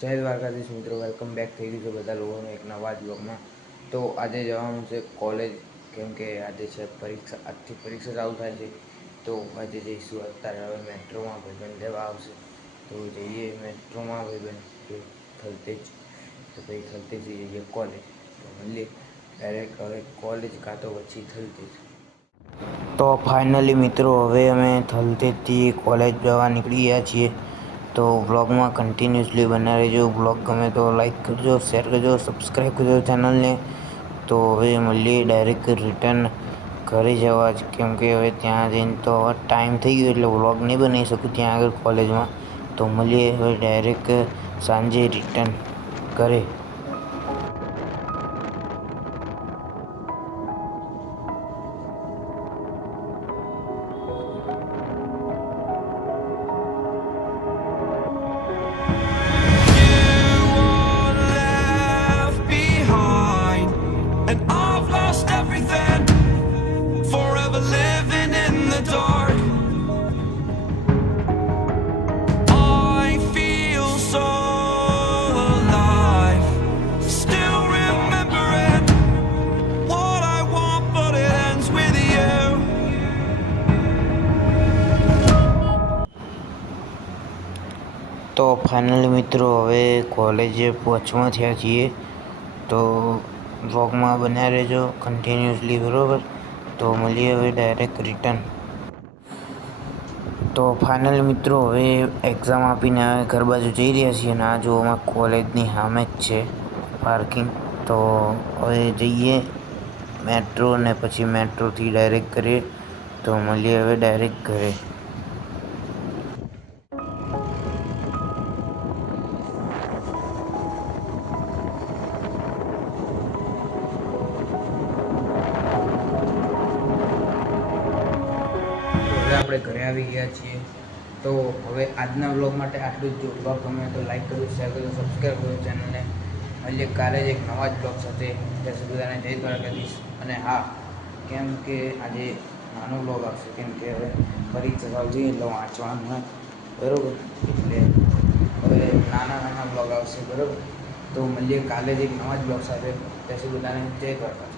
જય દ્વારકાધીશ મિત્રો, welcome back થઈ ગયું છે બધા લોકોને એક નવા જ બ્લોગમાં। તો આજે જવાનું છે કોલેજ, કેમ કે આજે છે પરીક્ષા, આજથી પરીક્ષા ચાલુ થાય છે। તો આજે જઈશું, અત્યારે હવે મેટ્રોમાં ભાઈબંધ લેવા આવશે તો જઈએ મેટ્રોમાં ભાઈબંધ જો થલતેજ, તો ભાઈ થલતેજથી જઈએ કોલેજ। તો મળીએ ડાયરેક્ટ હવે કોલેજ કાં તો પછી થલતેજ। તો ફાઇનલી મિત્રો હવે અમે થલતેજથી કોલેજ જવા નીકળી ગયા છીએ। તો વ્લોગમાં કન્ટિન્યુઅસલી બના રહેજો। વ્લોગ ગમે તો લાઈક કરજો, શેર કરજો, સબસ્ક્રાઈબ કરજો ચેનલને। તો હવે મળીએ ડાયરેક્ટ રિટર્ન ઘરે જવા જ, કેમ કે હવે ત્યાં જઈને તો ટાઈમ થઈ ગયો એટલે વ્લોગ નહીં બનાવી શકું ત્યાં આગળ કોલેજમાં। તો મળીએ હવે ડાયરેક્ટ સાંજે રિટર્ન ઘરે। And I've lost everything, forever living in the dark. I feel so alive, still remembering what I want, but it ends with you. તો ફાઇનલી મિત્રો હવે કોલેજે પહોંચવા થયા છીએ। તો વ્લોગમાં બન્યા રહેજો કન્ટિન્યુઅસલી, બરાબર। તો મળીએ હવે ડાયરેક્ટ રિટર્ન। તો ફાઇનલી મિત્રો હવે એક્ઝામ આપીને હવે ઘર બાજુ જઈ રહ્યા છીએ, અને આ જો અમારા કોલેજની સામે જ છે પાર્કિંગ। તો હવે જઈએ મેટ્રો, ને પછી મેટ્રોથી ડાયરેક્ટ ઘરે। તો મળીએ હવે ડાયરેક્ટ ઘરે। હવે આપણે ઘરે આવી ગયા છીએ। તો હવે આજના વ્લોગ માટે આટલું જ। જો વ્લોગ ગમે તો લાઈક કરજો, શેર કરજો, સબસ્ક્રાઈબ કરજો ચેનલને। મળીએ કાલે જ એક નવા જ વ્લોગ સાથે। ત્યાં સુધી બધાને જય દ્વારકાધીશ। અને હા, કેમ કે આજે નાનો વ્લોગ આવશે, કેમ કે હવે પરીક્ષા ચાલુ થઈ એટલે વાંચવાનું હોય, બરાબર। એટલે હવે નાના વ્લોગ આવશે, બરાબર। તો મળીએ કાલે જ એક નવા જ વ્લોગ સાથે। ત્યાં સુધી બધાને જય દ્વારકાધીશ।